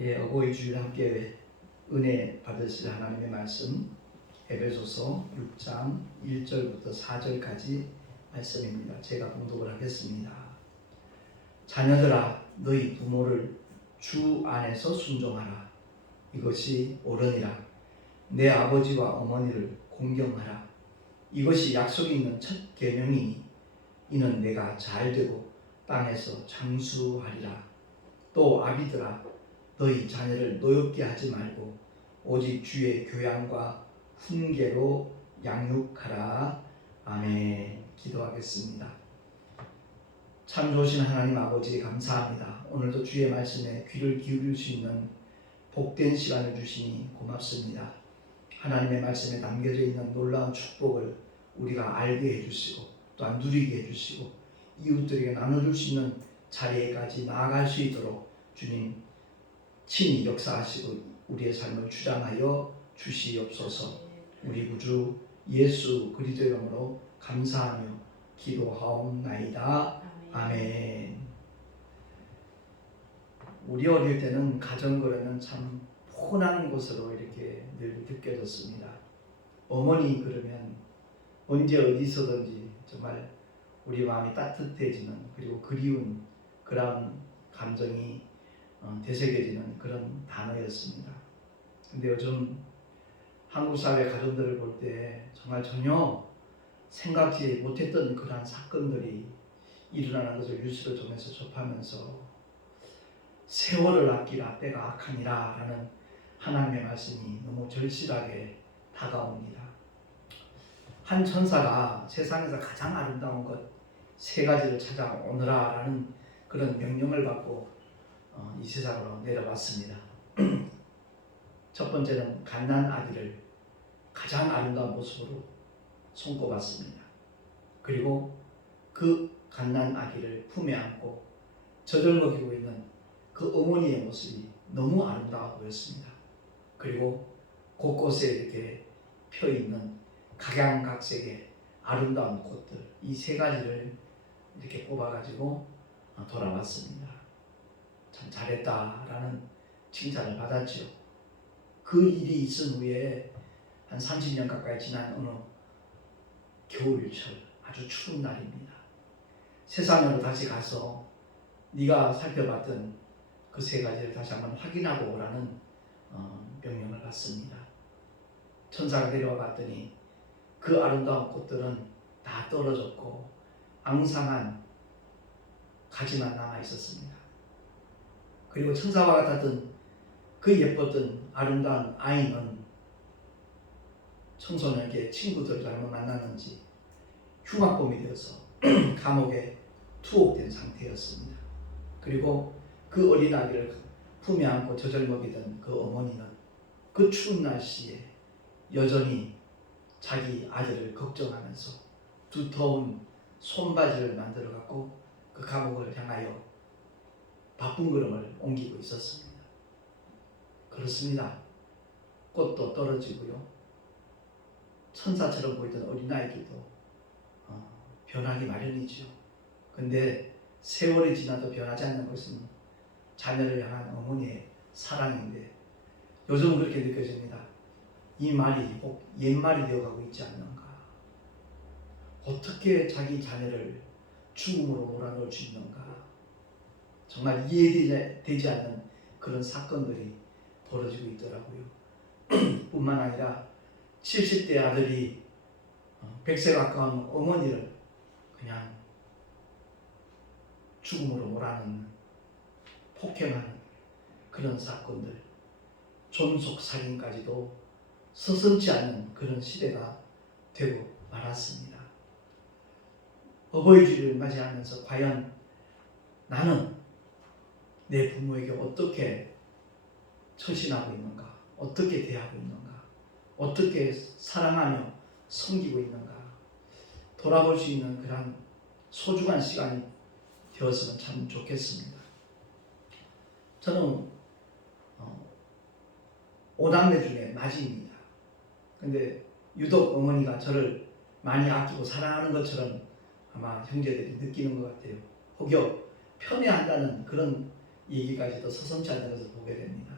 예, 어버이 주일 함께 은혜 받으실 하나님의 말씀 에베소서 6장 1절부터 4절까지 말씀입니다. 제가 봉독을 하겠습니다. 자녀들아 너희 부모를 주 안에서 순종하라. 이것이 옳으니라. 내 아버지와 어머니를 공경하라. 이것이 약속이 있는 첫 계명이니 이는 내가 잘되고 땅에서 장수하리라. 또 아비들아 너희 자녀를 노엽게 하지 말고 오직 주의 교양과 훈계로 양육하라. 아멘. 기도하겠습니다. 참 좋으신 하나님 아버지 감사합니다. 오늘도 주의 말씀에 귀를 기울일 수 있는 복된 시간을 주시니 고맙습니다. 하나님의 말씀에 담겨져 있는 놀라운 축복을 우리가 알게 해주시고 또한 누리게 해주시고 이웃들에게 나눠줄 수 있는 자리에까지 나아갈 수 있도록 주님 친히 역사하시고 우리의 삶을 주장하여 주시옵소서. 우리 구주 예수 그리스도의 이름으로 감사하며 기도하옵나이다. 아멘. 우리 어릴 때는 가정거래는 참 포근한 곳으로 이렇게 늘 느껴졌습니다. 어머니 그러면 언제 어디서든지 정말 우리 마음이 따뜻해지는 그리고 그리운 그런 감정이 되새겨지는 그런 단어였습니다. 근데 요즘 한국 사회 가정들을 볼 때 정말 전혀 생각지 못했던 그러한 사건들이 일어나는 것을 뉴스를 통해서 접하면서 세월을 아끼라 때가 악하니라 라는 하나님의 말씀이 너무 절실하게 다가옵니다. 한 천사가 세상에서 가장 아름다운 것 세 가지를 찾아오너라 라는 그런 명령을 받고 이 세상으로 내려왔습니다. 첫 번째는 갓난 아기를 가장 아름다운 모습으로 손꼽았습니다. 그리고 그 갓난 아기를 품에 안고 젖을 먹이고 있는 그 어머니의 모습이 너무 아름다워 보였습니다. 그리고 곳곳에 이렇게 펴있는 각양각색의 아름다운 꽃들, 이 세 가지를 이렇게 뽑아가지고 돌아왔습니다. 참 잘했다라는 칭찬을 받았죠. 그 일이 있은 후에 한 30년 가까이 지난 어느 겨울철 아주 추운 날입니다. 세상으로 다시 가서 네가 살펴봤던 그 세 가지를 다시 한번 확인하고 오라는 명령을 받습니다. 천사가 내려와 봤더니 그 아름다운 꽃들은 다 떨어졌고 앙상한 가지만 남아 있었습니다. 그리고 천사와 같았던 그 예뻤던 아름다운 아이는 청소년에게 친구들 잘못 만났는지 흉악범이 되어서 감옥에 투옥된 상태였습니다. 그리고 그 어린 아기를 품에 안고 젖을 먹이던 그 어머니는 그 추운 날씨에 여전히 자기 아들을 걱정하면서 두터운 손바지를 만들어 갖고 그 감옥을 향하여 바쁜 걸음을 옮기고 있었습니다. 그렇습니다. 꽃도 떨어지고요. 천사처럼 보이던 어린아이들도 변하기 마련이죠. 근데 세월이 지나도 변하지 않는 것은 자녀를 향한 어머니의 사랑인데 요즘 그렇게 느껴집니다. 이 말이 꼭 옛말이 되어가고 있지 않는가. 어떻게 자기 자녀를 죽음으로 몰아넣을 수 있는가. 정말 이해되지 않는 그런 사건들이 벌어지고 있더라고요. 뿐만 아니라 70대 아들이 100세 가까운 어머니를 그냥 죽음으로 몰아넣는 폭행하는 그런 사건들, 존속살인까지도 서슴지 않는 그런 시대가 되고 말았습니다. 어버이 주일을 맞이하면서 과연 나는 내 부모에게 어떻게 처신하고 있는가, 어떻게 대하고 있는가, 어떻게 사랑하며 섬기고 있는가 돌아볼 수 있는 그런 소중한 시간이 되었으면 참 좋겠습니다. 저는 5남매 중에 맞이입니다. 근데 유독 어머니가 저를 많이 아끼고 사랑하는 것처럼 아마 형제들이 느끼는 것 같아요. 혹여 편애한다는 그런 얘기까지도 서슴지 않는 것을 보게 됩니다.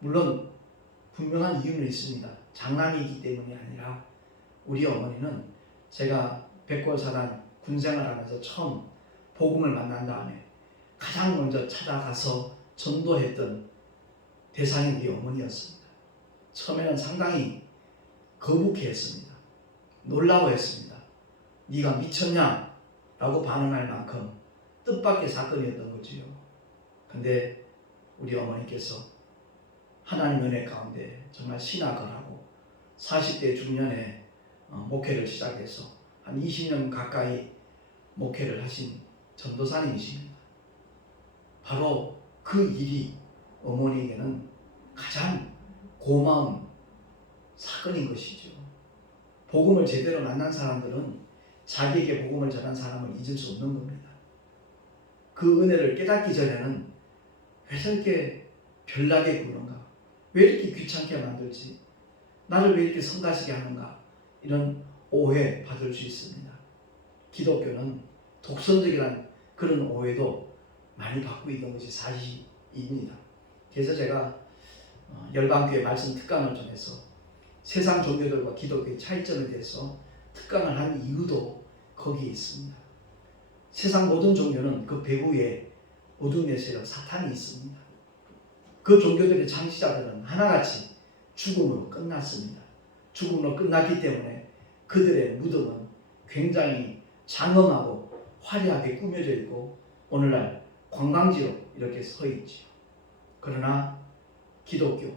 물론 분명한 이유는 있습니다. 장남이기 때문이 아니라 우리 어머니는 제가 백골사단 군생활하면서 처음 복음을 만난 다음에 가장 먼저 찾아가서 전도했던 대상이 우리 어머니였습니다. 처음에는 상당히 거북해했습니다. 놀라워했습니다. 네가 미쳤냐? 라고 반응할 만큼 뜻밖의 사건이었던 거지요. 근데 우리 어머니께서 하나님 은혜 가운데 정말 신학을 하고 40대 중년에 목회를 시작해서 한 20년 가까이 목회를 하신 전도사님이십니다. 바로 그 일이 어머니에게는 가장 고마운 사건인 것이죠. 복음을 제대로 만난 사람들은 자기에게 복음을 전한 사람을 잊을 수 없는 겁니다. 그 은혜를 깨닫기 전에는 왜 저렇게 별나게 구는가? 왜 이렇게 귀찮게 만들지? 나를 왜 이렇게 성가시게 하는가? 이런 오해 받을 수 있습니다. 기독교는 독선적이라는 그런 오해도 많이 받고 있는 것이 사실입니다. 그래서 제가 열방교회 말씀 특강을 통해서 세상 종교들과 기독교의 차이점에 대해서 특강을 한 이유도 거기에 있습니다. 세상 모든 종교는 그 배후에 어둠의 세력 사탄이 있습니다. 그 종교들의 창시자들은 하나같이 죽음으로 끝났습니다. 죽음으로 끝났기 때문에 그들의 무덤은 굉장히 장엄하고 화려하게 꾸며져 있고 오늘날 관광지로 이렇게 서 있지요. 그러나 기독교,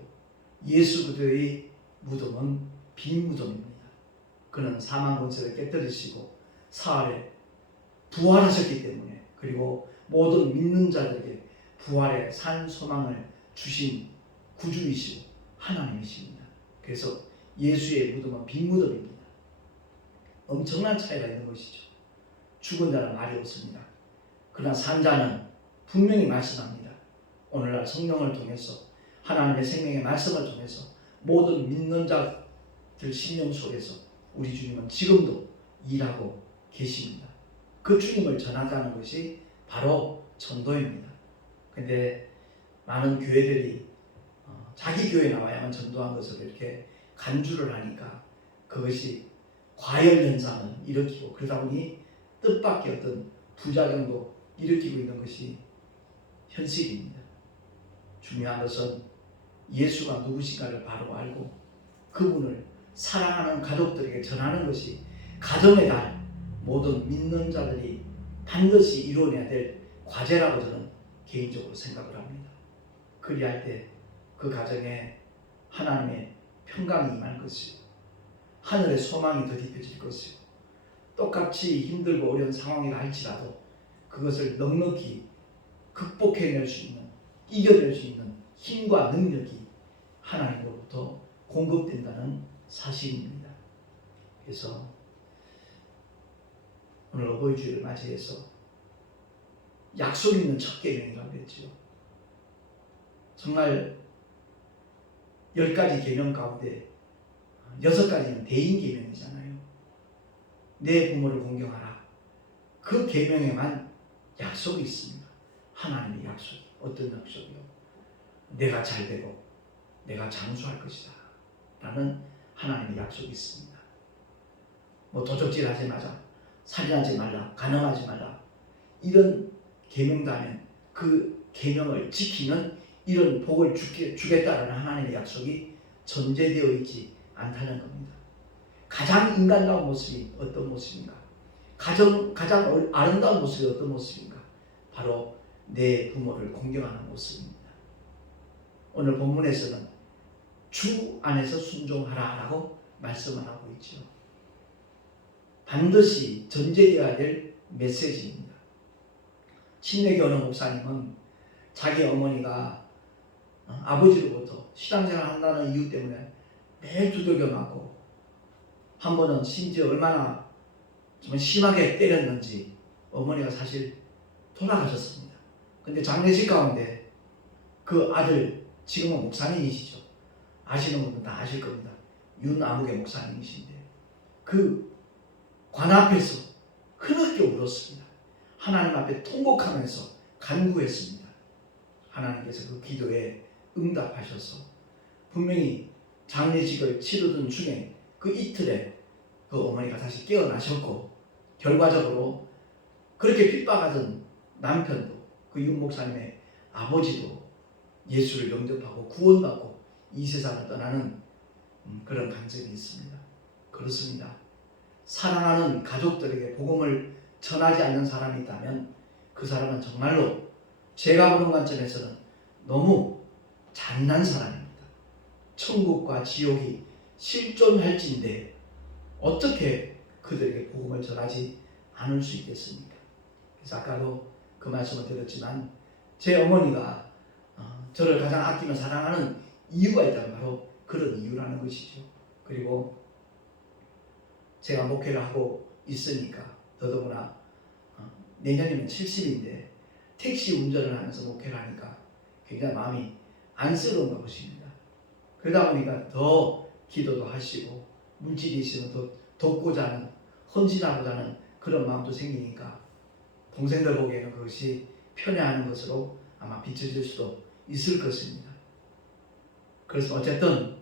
예수 그리스도의 무덤은 빈 무덤입니다. 그는 사망 권세를 깨뜨리시고 사흘에 부활하셨기 때문에 그리고 모든 믿는 자들에게 부활의 산 소망을 주신 구주이시고 하나님이십니다. 그래서 예수의 무덤은 빈 무덤입니다. 엄청난 차이가 있는 것이죠. 죽은 자는 말이 없습니다. 그러나 산 자는 분명히 말씀합니다. 오늘날 성령을 통해서 하나님의 생명의 말씀을 통해서 모든 믿는 자들 심령 속에서 우리 주님은 지금도 일하고 계십니다. 그 주님을 전하자는 것이 바로 전도입니다. 근데 많은 교회들이 자기 교회에 나와야만 전도한 것을 이렇게 간주를 하니까 그것이 과열 현상을 일으키고 그러다 보니 뜻밖의 어떤 부작용도 일으키고 있는 것이 현실입니다. 중요한 것은 예수가 누구신가를 바로 알고 그분을 사랑하는 가족들에게 전하는 것이 가정의 달 모든 믿는 자들이 반드시 이루어내야 될 과제라고 저는 개인적으로 생각을 합니다. 그리할 때 그 가정에 하나님의 평강이 임할 것이고 하늘의 소망이 더딥혀질 것이고 똑같이 힘들고 어려운 상황이라 할지라도 그것을 넉넉히 극복해낼 수 있는 이겨낼 수 있는 힘과 능력이 하나님으로부터 공급된다는 사실입니다. 그래서 오늘 어버이 주일을 맞이해서 약속 있는 첫 계명이라고 했죠. 정말 10가지 계명 가운데 6가지는 대인 계명이잖아요. 내 부모를 공경하라. 그 계명에만 약속이 있습니다. 하나님의 약속. 어떤 약속이요? 내가 잘되고 내가 장수할 것이다 라는 하나님의 약속이 있습니다. 뭐 도적질 하지 마자, 살인하지 말라, 간음하지 말라 이런 계명다면 그 계명을 지키면 이런 복을 주겠다라는 하나님의 약속이 전제되어 있지 않다는 겁니다. 가장 인간다운 모습이 어떤 모습인가? 가장 아름다운 모습이 어떤 모습인가? 바로 내 부모를 공경하는 모습입니다. 오늘 본문에서는 주 안에서 순종하라 라고 말씀을 하고 있죠. 반드시 전제되어야 될 메시지입니다. 신내기 어느 목사님은 자기 어머니가 아버지로부터 신앙생활 한다는 이유 때문에 매일 두들겨 맞고 한 번은 심지어 얼마나 정말 심하게 때렸는지 어머니가 사실 돌아가셨습니다. 근데 장례식 가운데 그 아들 지금은 목사님이시죠. 아시는 분은 다 아실 겁니다. 윤아무개 목사님이신데 그 관 앞에서 흐느껴 울었습니다. 하나님 앞에 통곡하면서 간구했습니다. 하나님께서 그 기도에 응답하셔서 분명히 장례식을 치르던 중에 그 이틀에 그 어머니가 다시 깨어나셨고, 결과적으로 그렇게 핍박하던 남편도, 그 윤 목사님의 아버지도 예수를 영접하고 구원받고 이 세상을 떠나는 그런 간증이 있습니다. 그렇습니다. 사랑하는 가족들에게 복음을 전하지 않는 사람이 있다면 그 사람은 정말로 제가 보는 관점에서는 너무 잔인한 사람입니다. 천국과 지옥이 실존할진데 어떻게 그들에게 복음을 전하지 않을 수 있겠습니까? 그래서 아까도 그 말씀을 드렸지만 제 어머니가 저를 가장 아끼며 사랑하는 이유가 있다면 바로 그런 이유라는 것이죠. 그리고 제가 목회를 하고 있으니까 더더구나 내년이면 70인데 택시 운전을 하면서 목회를 하니까 굉장히 마음이 안쓰러운가 보십니다. 그러다 보니까 더 기도도 하시고 물질이 있으면 더 돕고자 하는, 헌신하고자 하는 그런 마음도 생기니까 동생들 보기에는 그것이 편애하는 것으로 아마 비춰질 수도 있을 것입니다. 그래서 어쨌든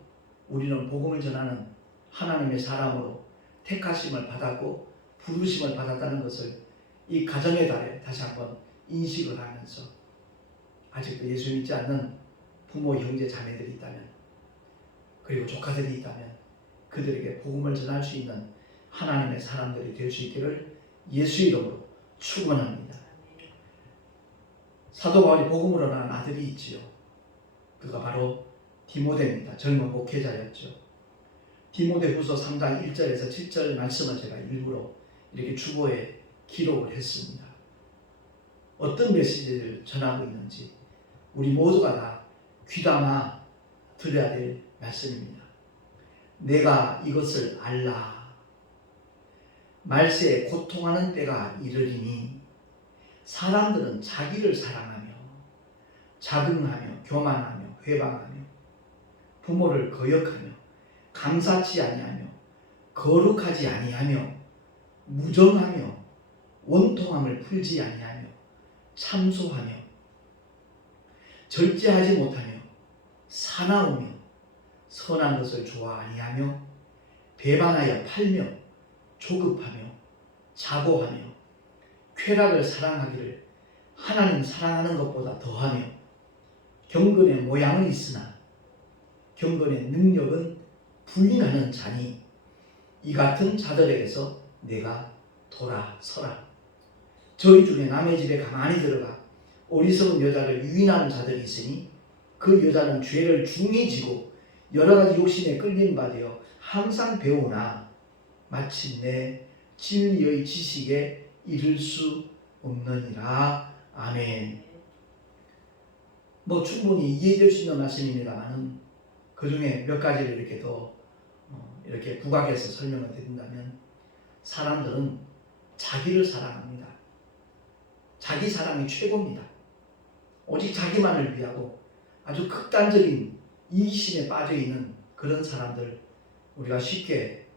우리는 복음을 전하는 하나님의 사람으로 택하심을 받았고 부르심을 받았다는 것을 이 가정의 달에 다시 한번 인식을 하면서, 아직도 예수 믿지 않는 부모, 형제, 자매들이 있다면, 그리고 조카들이 있다면 그들에게 복음을 전할 수 있는 하나님의 사람들이 될 수 있기를 예수 이름으로 축원합니다. 사도 바울이 복음으로 낳은 아들이 있지요. 그가 바로 디모데입니다. 젊은 목회자였죠. 디모데후서 3장 1절에서 7절 말씀을 제가 일부러 이렇게 주보에 기록을 했습니다. 어떤 메시지를 전하고 있는지 우리 모두가 다 귀담아 들어야 될 말씀입니다. 내가 이것을 알라. 말세에 고통하는 때가 이르리니 사람들은 자기를 사랑하며 자긍하며 교만하며 회방하며 부모를 거역하며 감사치 아니하며 거룩하지 아니하며 무정하며 원통함을 풀지 아니하며 참소하며 절제하지 못하며 사나우며 선한 것을 좋아 아니하며 배반하여 팔며 조급하며 자고하며 쾌락을 사랑하기를 하나님 사랑하는 것보다 더하며 경건의 모양은 있으나 경건의 능력은 부인하는 자니 이 같은 자들에게서 내가 돌아서라. 저희 중에 남의 집에 가만히 들어가 어리석은 여자를 유인하는 자들이 있으니 그 여자는 죄를 중히 지고 여러 가지 욕심에 끌린 바 되어 항상 배우나 마침내 진리의 지식에 이를 수 없느니라. 아멘. 충분히 이해될 수 있는 말씀입니다만은 그 중에 몇 가지를 이렇게 더 이렇게 부각해서 설명을 드린다면, 사람들은 자기를 사랑합니다. 자기 사랑이 최고입니다. 오직 자기만을 위하고 아주 극단적인 이기심에 빠져있는 그런 사람들 우리가 쉽게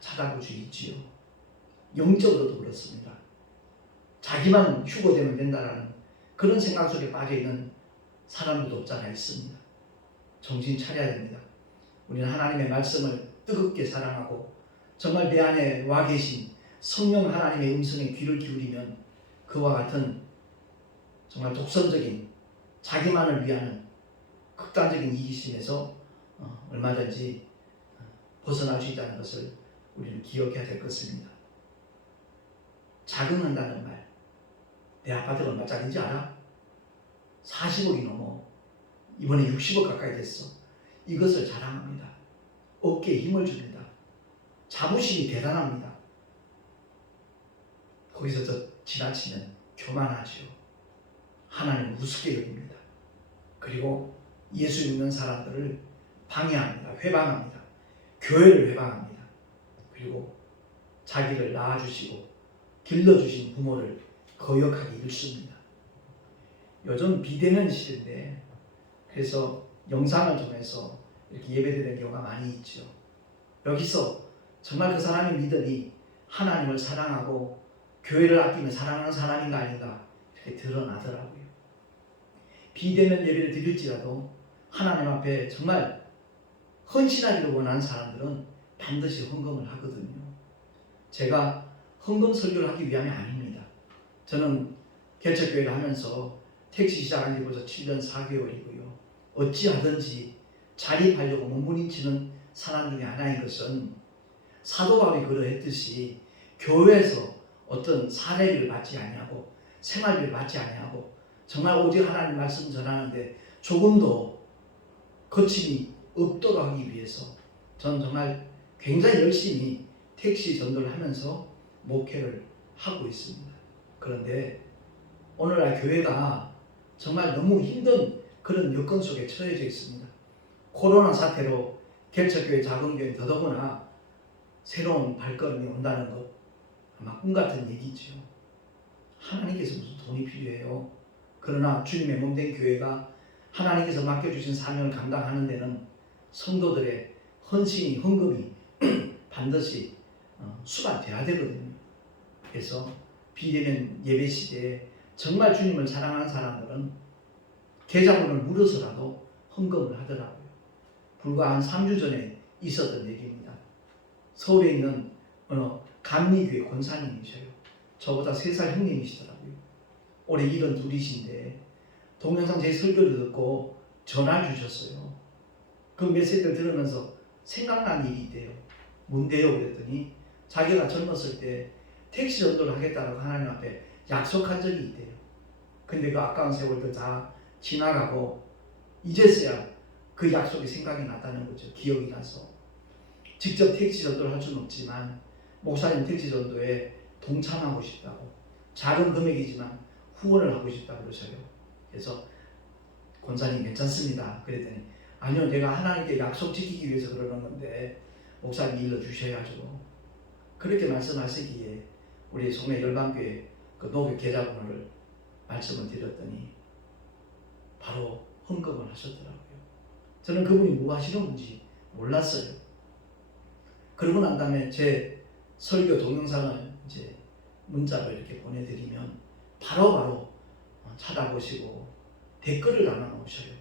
찾아볼 수 있지요. 영적으로도 그렇습니다. 자기만 휴거되면 된다라는 그런 생각 속에 빠져있는 사람들도 없지 않아 있습니다. 정신 차려야 됩니다. 우리는 하나님의 말씀을 뜨겁게 사랑하고 정말 내 안에 와 계신 성령 하나님의 음성에 귀를 기울이면 그와 같은 정말 독선적인 자기만을 위하는 극단적인 이기심에서 얼마든지 벗어날 수 있다는 것을 우리는 기억해야 될 것입니다. 자긍한다는 말, 내 아파트가 얼마짜리인지 알아? 40억이 넘어. 이번에 60억 가까이 됐어. 이것을 자랑합니다. 어깨에 힘을 줍니다. 자부심이 대단합니다. 거기서 더 지나치면 교만하지요. 하나님은 우습게 여깁니다. 그리고 예수 믿는 사람들을 방해합니다. 회방합니다. 교회를 회방합니다. 그리고 자기를 낳아주시고 길러주신 부모를 거역하기 일쑤입니다. 요즘 비대면 시대인데 그래서 영상을 통해서 이렇게 예배드리는 경우가 많이 있죠. 여기서 정말 그 사람의 믿음이 하나님을 사랑하고 교회를 아끼며 사랑하는 사람인가 아닌가 이렇게 드러나더라고요. 비대면 예배를 드릴지라도 하나님 앞에 정말 헌신하기를 원하는 사람들은 반드시 헌금을 하거든요. 제가 헌금 설교를 하기 위함이 아닙니다. 저는 개척교회를 하면서 택시 시작한 지 벌써 7년 4개월이고요. 어찌하든지 자립하려고 몸부림치는 사람 중에 하나인 것은 사도 바울이 그러했듯이 교회에서 어떤 사례비를 받지 아니하고 생활비를 받지 아니하고 정말 오직 하나님 말씀 전하는데 조금도 거침이 없도록 하기 위해서 저는 정말 굉장히 열심히 택시 전도를 하면서 목회를 하고 있습니다. 그런데 오늘날 교회가 정말 너무 힘든 그런 여건 속에 처해져 있습니다. 코로나 사태로 개척교회, 작은 교회 더더구나 새로운 발걸음이 온다는 것 아마 꿈같은 얘기죠. 하나님께서 무슨 돈이 필요해요. 그러나 주님의 몸된 교회가 하나님께서 맡겨주신 사명을 감당하는 데는 성도들의 헌신이, 헌금이 반드시 수반돼야 되거든요. 그래서 비대면 예배 시대에 정말 주님을 사랑하는 사람들은 계좌번호를 물어서라도 헌금을 하더라고요. 불과 한 3주 전에 있었던 얘기입니다. 서울에 있는 어느 감리교회 권사님이셔요. 저보다 3살 형님이시더라고요. 올해 72이신데 동영상 제 설교를 듣고 전화를 주셨어요. 그 메시지를 들으면서 생각난 일이 있대요. 뭔데요? 그랬더니 자기가 젊었을 때 택시 전도를 하겠다고 하나님 앞에 약속한 적이 있대요. 근데 그 아까운 세월들 다 지나가고 이제서야 그 약속이 생각이 났다는 거죠. 기억이 나서. 직접 택시 전도를 할 수는 없지만 목사님 택시 전도에 동참하고 싶다고, 작은 금액이지만 후원을 하고 싶다고 그러셔요. 그래서 권사님 괜찮습니다. 그랬더니 아니요, 내가 하나님께 약속 지키기 위해서 그러는 건데 목사님 일러 주셔야죠. 그렇게 말씀하시기에 우리 송내 열방교회 그 노교 계좌번호를 말씀을 드렸더니 바로 헌금을 하셨더라고요. 저는 그분이 뭐 하시는 분인지 몰랐어요. 그러고 난 다음에 제 설교 동영상을 이제 문자로 이렇게 보내드리면 바로바로 찾아보시고 댓글을 남겨놓으셔요.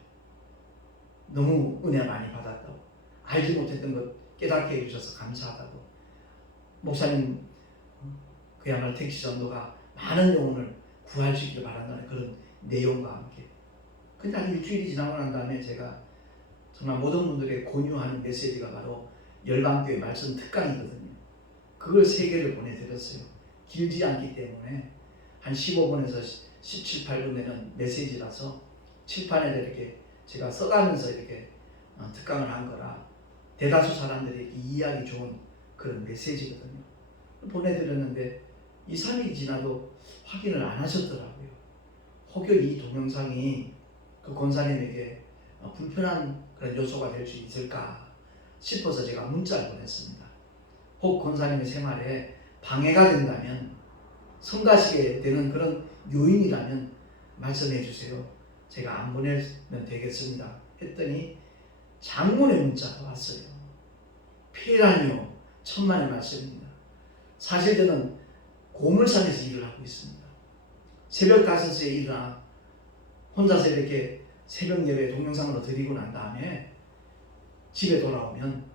너무 은혜 많이 받았다고, 알지 못했던 것 깨닫게 해주셔서 감사하다고, 목사님 그야말로 택시 전도가 많은 영혼을 구할 수 있기를 바란다는 그런 내용과 함께. 근데 한 일주일이 지나고 난 다음에 제가 정말 모든 분들에게 공유하는 메시지가 바로 열방교회 말씀 특강이거든요. 그걸 3개를 보내드렸어요. 길지 않기 때문에 한 15분에서 17, 18분 되는 메시지라서 칠판에다 이렇게 제가 써가면서 이렇게 특강을 한 거라 대다수 사람들이 이해하기 좋은 그런 메시지거든요. 보내드렸는데 2, 3일이 지나도 확인을 안 하셨더라고요. 혹여 이 동영상이 그 권사님에게 불편한 그런 요소가 될 수 있을까 싶어서 제가 문자를 보냈습니다. 혹 권사님의 생활에 방해가 된다면, 성가시게 되는 그런 요인이라면 말씀해 주세요. 제가 안 보내면 되겠습니다. 했더니 장문의 문자가 왔어요. 피해라니요. 천만의 말씀입니다. 사실 저는 고물상에서 일을 하고 있습니다. 새벽 5시에 일어나 혼자서 이렇게 새벽 예배 동영상으로 드리고 난 다음에 집에 돌아오면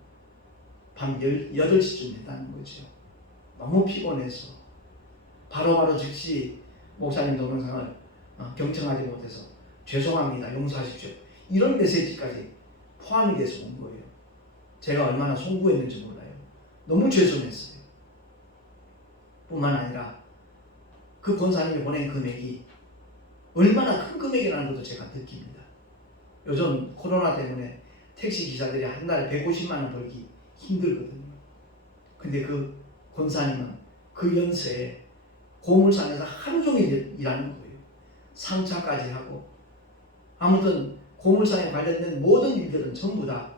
밤 8시쯤 됐다는 거죠. 너무 피곤해서 바로바로 즉시 목사님 동영상을 경청하지 못해서 죄송합니다. 용서하십시오. 이런 메시지까지 포함이 돼서 온 거예요. 제가 얼마나 송구했는지 몰라요. 너무 죄송했어요. 뿐만 아니라 그 권사님이 보낸 금액이 얼마나 큰 금액이라는 것도 제가 느낍니다. 요즘 코로나 때문에 택시 기사들이 한 달에 150만 원 벌기 힘들거든요. 근데 그 권사님은 그 연세에 고물상에서 하루 종일 일하는 거예요. 상차까지 하고, 아무튼 고물상에 관련된 모든 일들은 전부 다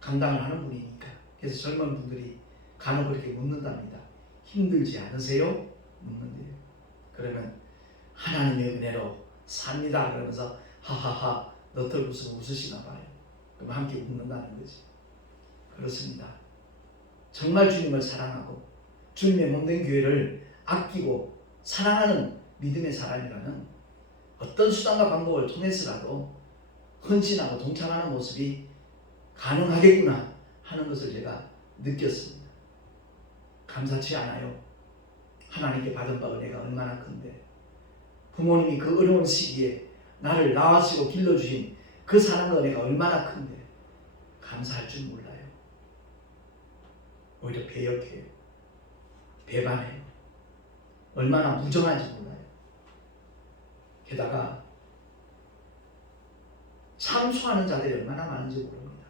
감당을 하는 분이니까. 그래서 젊은 분들이 간혹 그렇게 묻는답니다. 힘들지 않으세요? 묻는데요. 그러면 하나님의 은혜로 삽니다. 그러면서 하하하 너털 웃으시나 봐요. 그럼 함께 웃는다는 거지. 그렇습니다. 정말 주님을 사랑하고 주님의 몸된 교회를 아끼고 사랑하는 믿음의 사람이라면 어떤 수단과 방법을 통해서라도 헌신하고 동참하는 모습이 가능하겠구나 하는 것을 제가 느꼈습니다. 감사치 않아요? 하나님께 받은 바가 내가 얼마나 큰데, 부모님이 그 어려운 시기에 나를 낳아주시고 길러주신 그 사랑과 내가 얼마나 큰데 감사할 줄 몰라요. 오히려 배역해요. 배반해요. 얼마나 무정한지 몰라요. 게다가 참소하는 자들이 얼마나 많은지 모릅니다.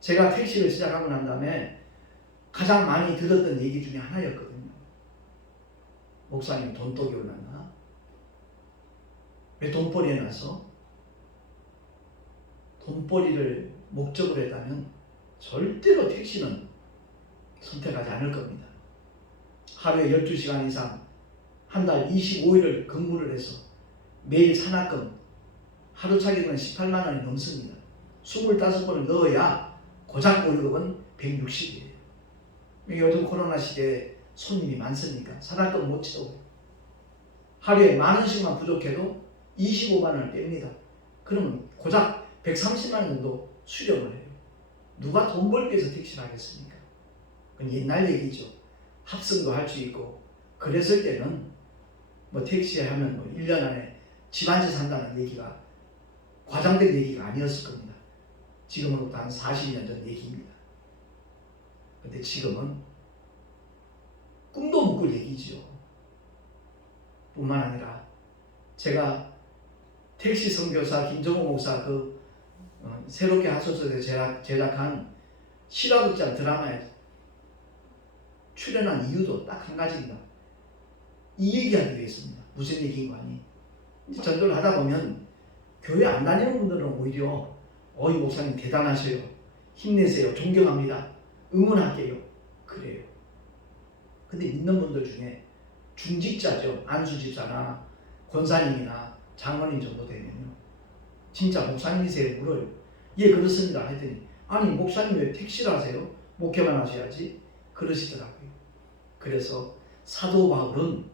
제가 택시를 시작하고 난 다음에 가장 많이 들었던 얘기 중에 하나였거든요. 목사님 돈독이 올랐나? 왜 돈벌이에 나서? 돈벌이를 목적으로 했다면 절대로 택시는 선택하지 않을 겁니다. 하루에 12시간 이상 한 달 25일을 근무를 해서 매일 산학금 하루차기는 18만 원이 넘습니다. 25번을 넣어야 고작 월급은 160이에요. 요즘 코로나 시대에 손님이 많으니까 산학금 못 채워요. 하루에 만 원씩만 부족해도 25만 원을 뺍니다. 그러면 고작 130만 원 정도 수령을 해요. 누가 돈 벌기 위해서 택시를 하겠습니까? 그건 옛날 얘기죠. 합성도 할 수 있고 그랬을 때는 뭐 택시에 하면 뭐 1년 안에 집 한 채 산다는 얘기가 과장된 얘기가 아니었을 겁니다. 지금으로부터 한 40년 전 얘기입니다. 근데 지금은 꿈도 못 꿀 얘기죠. 뿐만 아니라 제가 택시 선교사 김정호 목사 새롭게 하소서에서 제작한 실화극장 드라마에 출연한 이유도 딱 한 가지입니다. 이 얘기하기 위해서입니다. 무슨 얘기인 거 아니? 전도를 하다 보면 교회 안 다니는 분들은 오히려 이 목사님 대단하셔요. 힘내세요. 존경합니다. 응원할게요. 그래요. 근데 믿는 분들 중에 중직자죠. 안수 집사나 권사님이나 장로님 정도 되면요. 진짜 목사님이세요? 물어요. 예, 그렇습니다. 했더니 아니 목사님 왜 택시를 하세요? 목회만 하셔야지. 그러시더라고요. 그래서 사도 바울은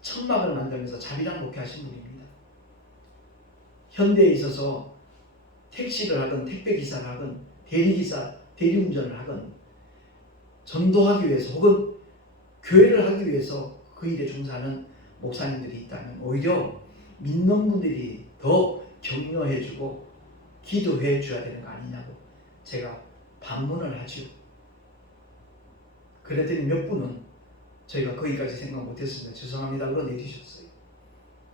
천막을 만들면서 자비랑 목회하신 분입니다. 현대에 있어서 택시를 하든 택배기사를 하든 대리기사, 대리운전을 하든 전도하기 위해서 혹은 교회를 하기 위해서 그 일에 종사하는 목사님들이 있다면 오히려 믿는 분들이 더 격려해주고 기도해 줘야 되는 거 아니냐고 제가 반문을 하죠. 그랬더니 몇 분은 저희가 거기까지 생각 못했습니다. 죄송합니다. 그러 내리셨어요.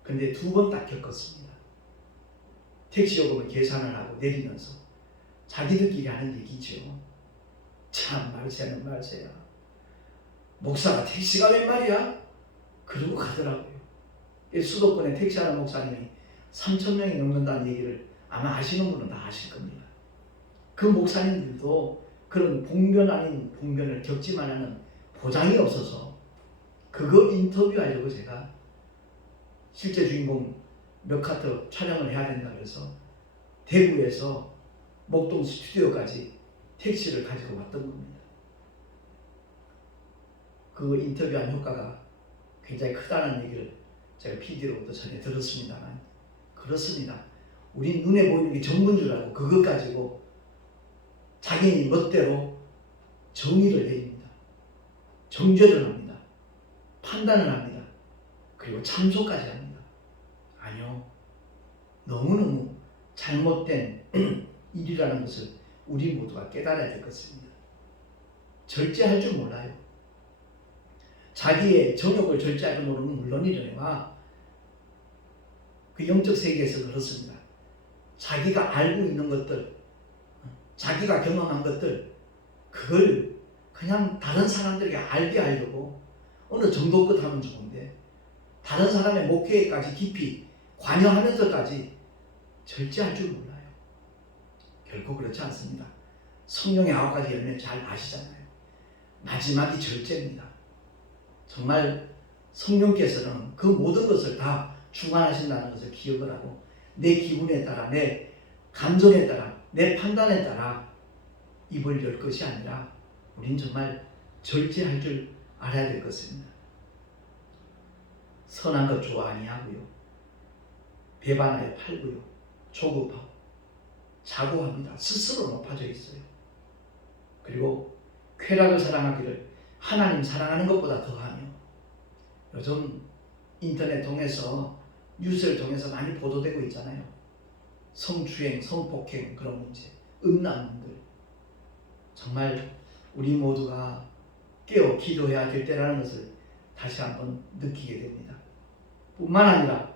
근데 2번 딱 겪었습니다. 택시 요금을 계산을 하고 내리면서 자기들끼리 하는 얘기죠. 참 말세는 말세야. 목사가 택시가 웬 말이야? 그러고 가더라고요. 수도권에 택시하는 목사님이 3,000명이 넘는다는 얘기를 아마 아시는 분은 다 아실 겁니다. 그 목사님들도 그런 봉변 아닌 봉변을 겪지만 하는 보장이 없어서 그거 인터뷰하려고 제가 실제 주인공 몇 카트 촬영을 해야 된다 그래서 대구에서 목동 스튜디오까지 택시를 가지고 왔던 겁니다. 그 인터뷰한 효과가 굉장히 크다는 얘기를 제가 PD로부터 전에 들었습니다만 그렇습니다. 우린 눈에 보이는 게 전부인 줄 알고 그것 가지고 자기의 멋대로 정의를 내립니다. 정죄를 합니다. 판단을 합니다. 그리고 참소까지 합니다. 아니요. 너무너무 잘못된 일이라는 것을 우리 모두가 깨달아야 될 것입니다. 절제할 줄 몰라요. 자기의 정욕을 절제할 줄 모르는 물론이려니와 그 영적 세계에서 그렇습니다. 자기가 알고 있는 것들, 자기가 경험한 것들, 그걸 그냥 다른 사람들에게 알게 하려고 어느 정도 끝 하면 좋은데 다른 사람의 목회에까지 깊이 관여하면서까지 절제할 줄 몰라요. 결코 그렇지 않습니다. 성령의 9가지 열매 잘 아시잖아요. 마지막이 절제입니다. 정말 성령께서는 그 모든 것을 다 주관하신다는 것을 기억을 하고 내 기분에 따라, 내 감정에 따라, 내 판단에 따라 입을 열 것이 아니라 우린 정말 절제할 줄 알아야 될 것입니다. 선한 것 좋아 아니하고요. 배반하여 팔고요. 조급하고 자고합니다. 스스로 높아져 있어요. 그리고 쾌락을 사랑하기를 하나님 사랑하는 것보다 더하며, 요즘 인터넷 통해서 뉴스를 통해서 많이 보도되고 있잖아요. 성추행, 성폭행 그런 문제, 음란문들. 정말 우리 모두가 깨어 기도해야 될 때라는 것을 다시 한번 느끼게 됩니다. 뿐만 아니라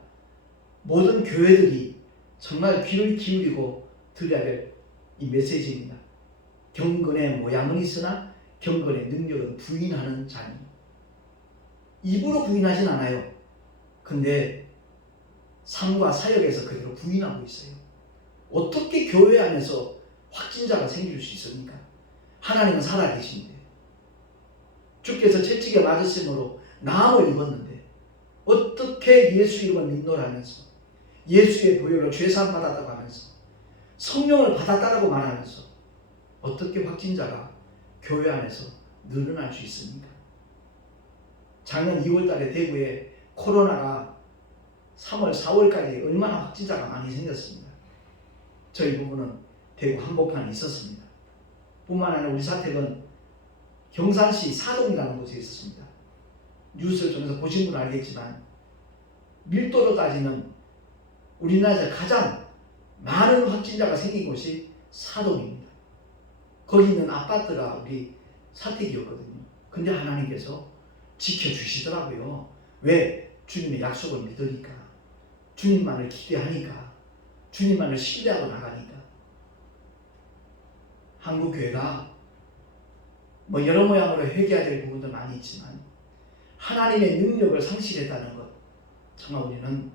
모든 교회들이 정말 귀를 기울이고 들어야 될 이 메시지입니다. 경건의 모양은 있으나 경건의 능력은 부인하는 자니. 입으로 부인하진 않아요. 근데 삶과 사역에서 그대로 부인하고 있어요. 어떻게 교회 안에서 확진자가 생길 수 있습니까? 하나님은 살아계신데, 주께서 채찍에 맞으심으로 나음을 입었는데 어떻게 예수 이름을 믿노라면서, 예수의 보혈로 죄사함 받았다고 하면서, 성령을 받았다고 말하면서 어떻게 확진자가 교회 안에서 늘어날 수 있습니까? 작년 2월 달에 대구에 코로나가 3월, 4월까지 얼마나 확진자가 많이 생겼습니다. 저희 부부는 대구 한복판에 있었습니다. 뿐만 아니라 우리 사택은 경산시 사동이라는 곳에 있었습니다. 뉴스를 통해서 보신 분은 알겠지만 밀도로 따지면 우리나라에서 가장 많은 확진자가 생긴 곳이 사동입니다. 거기 있는 아파트가 우리 사택이었거든요. 근데 하나님께서 지켜주시더라고요. 왜? 주님의 약속을 믿으니까, 주님만을 기대하니까, 주님만을 신뢰하고 나가니까. 한국교회가 여러 모양으로 회개해야 될 부분도 많이 있지만 하나님의 능력을 상실했다는 것, 정말 우리는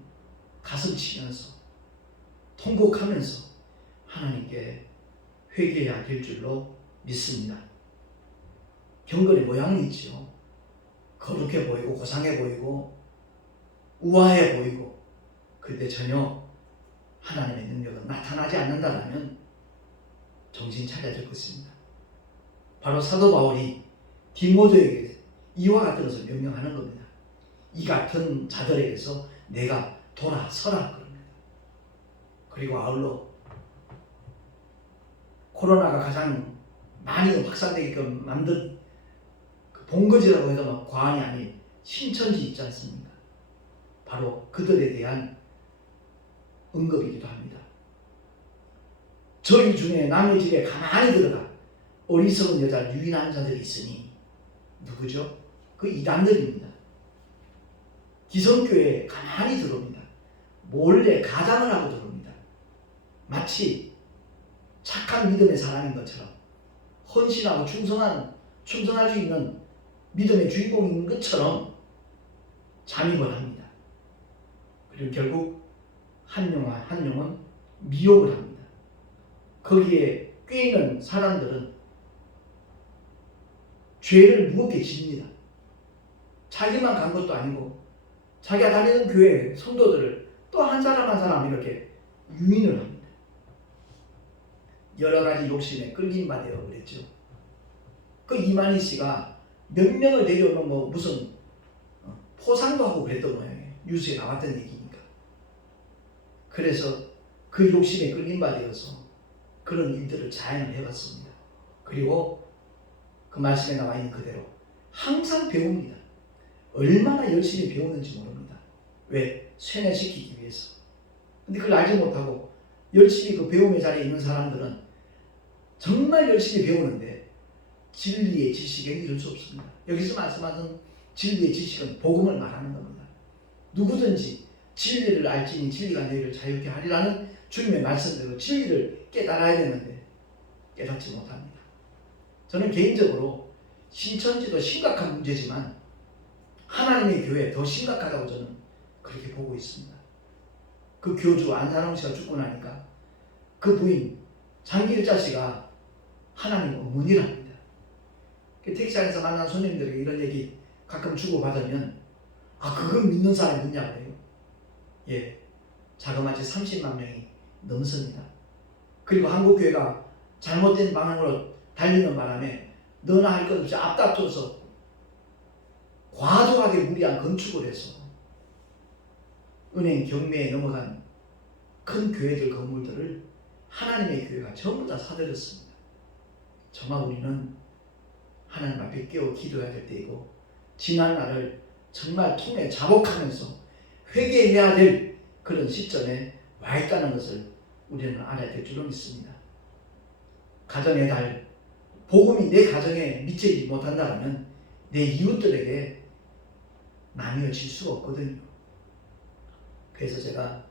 가슴 치면서 통곡하면서 하나님께 회개해야 될 줄로 믿습니다. 경건의 모양은 있지요. 거룩해 보이고 고상해 보이고 우아해 보이고, 그런데 전혀 하나님의 능력은 나타나지 않는다면 정신 차려야 될 것입니다. 바로 사도 바울이 디모데에게 이와 같은 것을 명령하는 겁니다. 이 같은 자들에게서 내가 돌아서라 그럽니다. 그리고 아울러 코로나가 가장 많이 확산되게끔 만든 본거지라고 해도 과언이 아닌 신천지 있지 않습니까? 바로 그들에 대한 언급이기도 합니다. 저희 중에 남의 집에 가만히 들어가 어리석은 여자를 유인한 자들이 있으니, 누구죠? 그 이단들입니다. 기성교회에 가만히 들어옵니다. 몰래 가장을 하고 들어옵니다. 마치 착한 믿음의 사람인 것처럼, 헌신하고 충성할 수 있는 믿음의 주인공인 것처럼 잠입을 합니다. 그리고 결국 한 영은 미혹을 합니다. 거기에 꿰있는 사람들은 죄를 무겁게 집니다. 자기만 간 것도 아니고 자기가 다니는 교회 성도들을 또 한 사람 한 사람 이렇게 유인을 합니다. 여러 가지 욕심에 끌린 바 되어 그랬죠. 그 이만희 씨가 몇 명을 데려오는 무슨 포상도 하고 그랬던 모양이에요. 뉴스에 나왔던 얘기니까. 그래서 그 욕심에 끌린 바 되어서 그런 일들을 자행을 해봤습니다. 그리고 그 말씀에 나와 있는 그대로 항상 배웁니다. 얼마나 열심히 배우는지 모릅니다. 왜? 쇠뇌시키기 위해서. 근데 그걸 알지 못하고 열심히 그 배움의 자리에 있는 사람들은 정말 열심히 배우는데 진리의 지식에 이를 수 없습니다. 여기서 말씀하는 진리의 지식은 복음을 말하는 겁니다. 누구든지 진리를 알지니 진리가 너희를 자유케 하리라는 주님의 말씀대로 진리를 깨달아야 되는데 깨닫지 못합니다. 저는 개인적으로 신천지도 심각한 문제지만 하나님의 교회 더 심각하다고 저는 그렇게 보고 있습니다. 그 교주 안산홍 씨가 죽고 나니까 그 부인 장길자 씨가 하나님 어머니랍니다. 택시 안에서 만난 손님들에게 이런 얘기 가끔 주고받으면 그건 믿는 사람이 있냐고 해요. 예, 자그마치 30만 명이 넘습니다. 그리고 한국교회가 잘못된 방향으로 달리는 바람에 너나 할 것 없이 앞다퉈서 과도하게 무리한 건축을 해서 은행 경매에 넘어간 큰 교회들 건물들을 하나님의 교회가 전부 다 사들였습니다. 정말 우리는 하나님 앞에 깨어 기도해야 될 때이고 지난 날을 정말 통해 자복하면서 회개해야 될 그런 시점에 와 있다는 것을 우리는 알아야 될 줄로 믿습니다. 가정의 달, 복음이 내 가정에 미치지 못한다면 내 이웃들에게 나뉘어질 수가 없거든요. 그래서 제가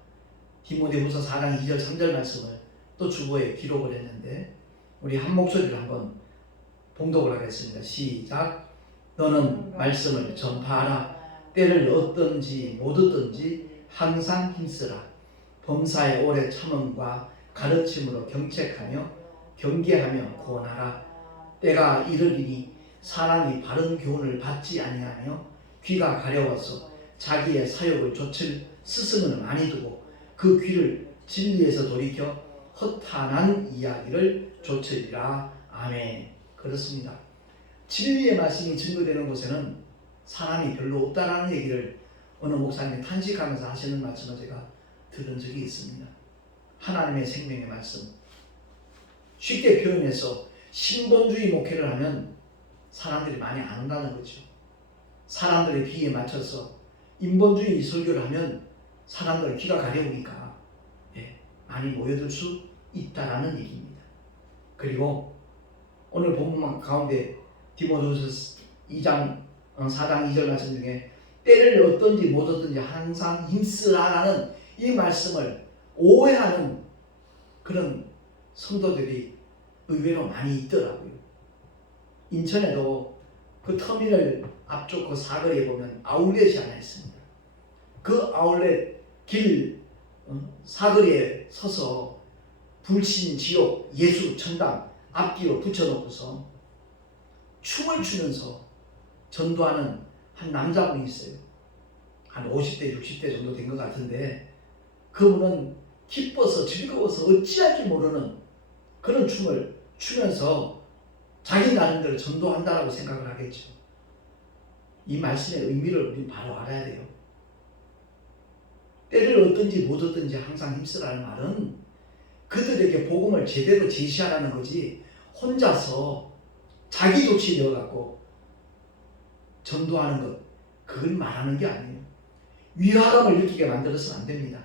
디모데후서 4장 2절 3절 말씀을 또 주보에 기록을 했는데 우리 한 목소리를 한번 봉독을 하겠습니다. 시작. 너는 말씀을 전파하라. 때를 얻든지 못 얻든지 항상 힘쓰라. 범사에 오래 참음과 가르침으로 경책하며 경계하며 구원하라. 때가 이르리니 사람이 바른 교훈을 받지 아니하며 귀가 가려워서 자기의 사욕을 좇을 스승을 많이 두고 그 귀를 진리에서 돌이켜 허탄한 이야기를 좇으리라. 아멘. 그렇습니다. 진리의 말씀이 증거되는 곳에는 사람이 별로 없다라는 얘기를 어느 목사님이 탄식하면서 하시는 말씀을 제가 들은 적이 있습니다. 하나님의 생명의 말씀. 쉽게 표현해서 신본주의 목회를 하면 사람들이 많이 안 온다는 거죠. 사람들의 비에 맞춰서 인본주의 설교를 하면 사람들 귀가 가려우니까 많이 모여들 수 있다라는 얘기입니다. 그리고 오늘 본문 가운데 디모데후서 4장 2절 말씀 중에 때를 얻든지 못 얻든지 항상 힘쓰라라는 이 말씀을 오해하는 그런 성도들이 의외로 많이 있더라고요. 인천에도 그 터미널 앞쪽 그 사거리에 보면 아울렛이 하나 있습니다. 그 아울렛 길 사거리에 서서 불신, 지옥, 예수, 천당 앞뒤로 붙여놓고서 춤을 추면서 전도하는 한 남자분이 있어요. 한 50대, 60대 정도 된 것 같은데 그분은 기뻐서 즐거워서 어찌할 줄 모르는 그런 춤을 추면서 자기 나름대로 전도한다라고 생각을 하겠죠. 이 말씀의 의미를 우리 바로 알아야 돼요. 때를 얻든지 못 얻든지 항상 힘쓰라는 말은 그들에게 복음을 제대로 제시하라는 거지 혼자서 자기 도취 되어갖고 전도하는 것 그걸 말하는 게 아니에요. 위화감을 느끼게 만들어서는 안 됩니다.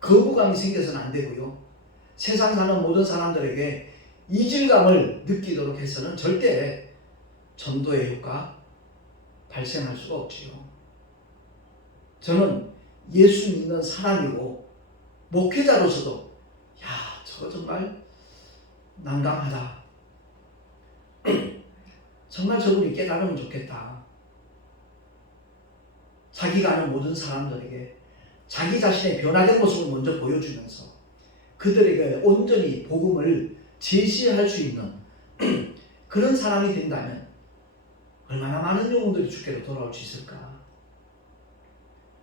거부감이 생겨서는 안 되고요. 세상 사는 모든 사람들에게 이질감을 느끼도록 해서는 절대 전도의 효과 발생할 수가 없지요. 저는 예수 믿는 사람이고 목회자로서도 저거 정말 난감하다. 정말 저분이 깨달으면 좋겠다. 자기가 아는 모든 사람들에게 자기 자신의 변화된 모습을 먼저 보여주면서 그들에게 온전히 복음을 제시할 수 있는 그런 사람이 된다면 얼마나 많은 영혼들이 주께로 돌아올 수 있을까.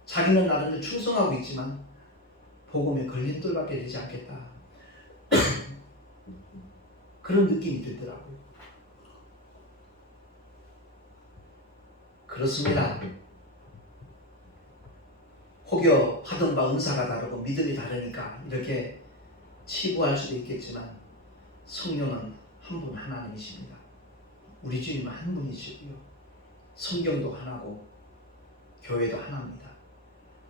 자기는 나름대로 충성하고 있지만 복음에 걸림돌밖에 되지 않겠다. 그런 느낌이 들더라고요. 그렇습니다. 혹여 받은 바 은사가 다르고 믿음이 다르니까 이렇게 치부할 수도 있겠지만 성령은 한 분 하나님이십니다. 우리 주님은 한 분이시고요. 성경도 하나고 교회도 하나입니다.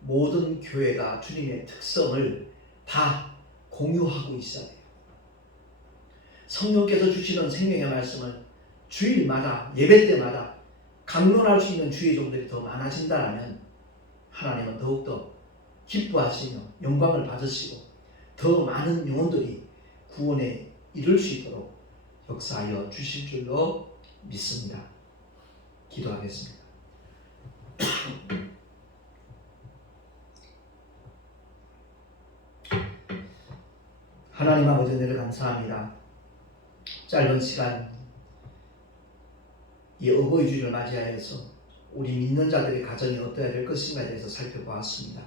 모든 교회가 주님의 특성을 다 공유하고 있어야 돼요. 성령께서 주시는 생명의 말씀을 주일마다 예배 때마다 강론할 수 있는 주의 종들이 더 많아진다면 하나님은 더욱더 기뻐하시며 영광을 받으시고 더 많은 영혼들이 구원에 이를 수 있도록 역사하여 주실 줄로 믿습니다. 기도하겠습니다. 하나님 아버지 은혜를 감사합니다. 짧은 시간 이 어버이 주일을 맞이하여서 우리 믿는 자들의 가정이 어떠해야 될 것인가에 대해서 살펴보았습니다.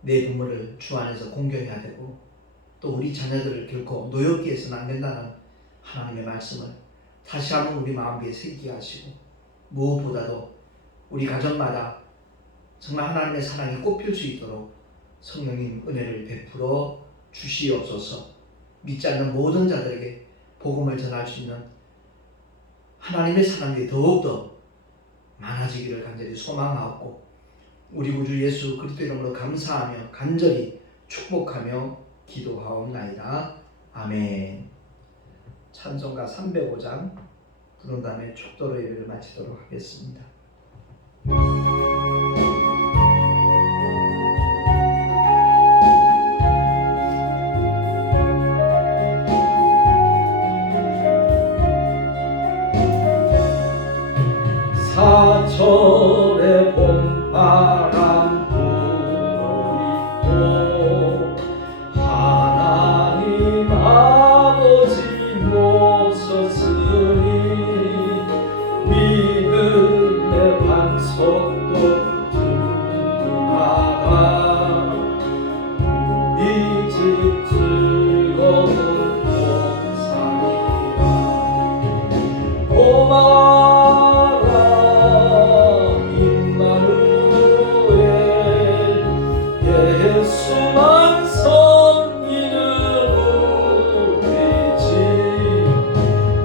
내 부모를 주 안에서 공경해야 되고 또 우리 자녀들을 결코 노엽게 해서는 안 된다는 하나님의 말씀을 다시 한번 우리 마음에 새기게 하시고 무엇보다도 우리 가정마다 정말 하나님의 사랑이 꽃필 수 있도록 성령님 은혜를 베풀어 주시옵소서. 믿지 않는 모든 자들에게 복음을 전할 수 있는 하나님의 사람들이 더욱더 많아지기를 간절히 소망하고 우리 구주 예수 그리스도 이름으로 감사하며 간절히 축복하며 기도하옵나이다. 아멘. 찬송가 305장 부른 다음에 축도로 예배를 마치도록 하겠습니다. 사철의 봄바람 불어있고 하나님 아버지 모셨으니 믿음의 반석도 든든하다. 우리 집 즐거운 동산이라 고마워라 예수만 섬기는 우리 집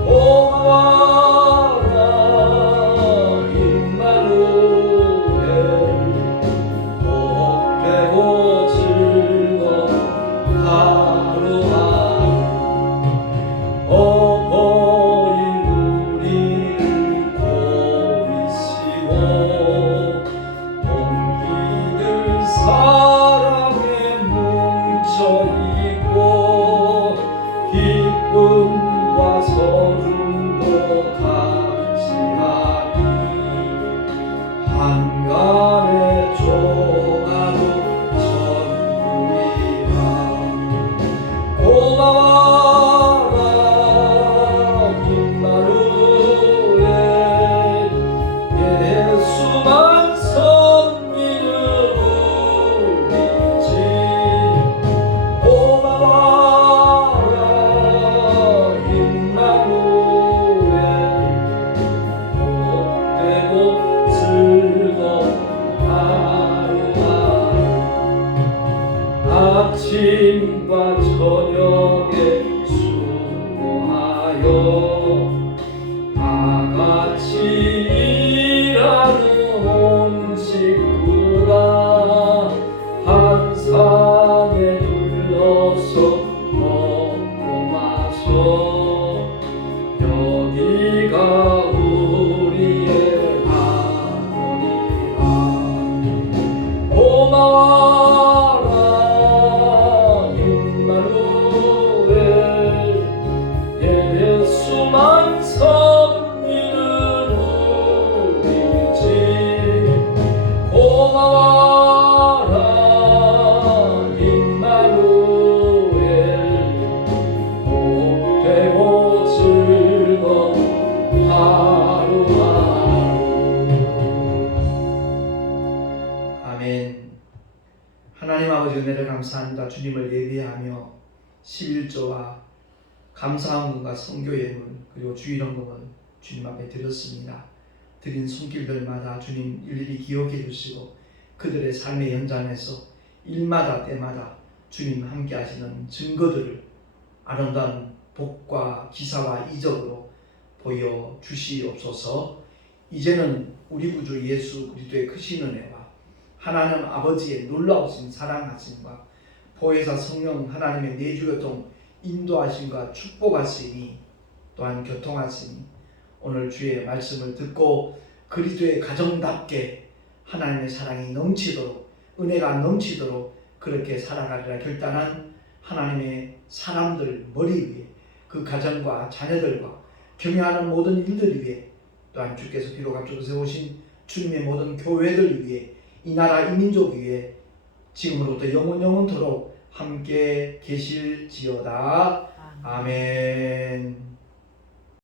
고마워라 임마누엘 복되고 즐거운 하루하루 어버이 우리를 고이시고 동기들 사랑에 뭉쳐있고 기쁨과 서름도 같이하니 한간의 조가도 천국이라 고마워라 임마누엘 예수만 섬기는 우리 집 고마워라 임마누엘 복되고 즐거운 하루하루 아침과 저녁에 수고하여 다같이 일하는 온 식구가 한 상에 둘러서 먹고 마셔 여기가 우리의 하늘이라 고마워라 임마누엘 예수만 섬기는 우리 집 고마워라 임마누엘 복되고 즐거운 하루하루 아멘. 하나님 아버지 은혜를 감사합니다. 주님을 예배하며 11조와 감사헌금과 선교 예물 그리고 주일헌금을 주님 앞에 드렸습니다. 드린 손길들마다 주님 일일이 기억해 주시고 그들의 삶의 현장에서 일마다 때마다 주님 함께 하시는 증거들을 아름다운 복과 기사와 이적으로 보여 주시옵소서. 이제는 우리 구주 예수 그리스도의 크신 은혜와 하나님 아버지의 놀라우신 사랑하심과 보혜사 성령 하나님의 내주교통 인도하심과 축복하심이 또한 교통하심이 오늘 주의 말씀을 듣고 그리스도의 가정답게 하나님의 사랑이 넘치도록 은혜가 넘치도록 그렇게 살아가리라 결단한 하나님의 사람들 머리 위에 그 가정과 자녀들과 경영하는 모든 일들 위에 또한 주께서 비록 앞서서 세우신 주님의 모든 교회들 위에 이 나라 이 민족 위에 지금으로부터 영원토록 함께 계실지어다. 아멘.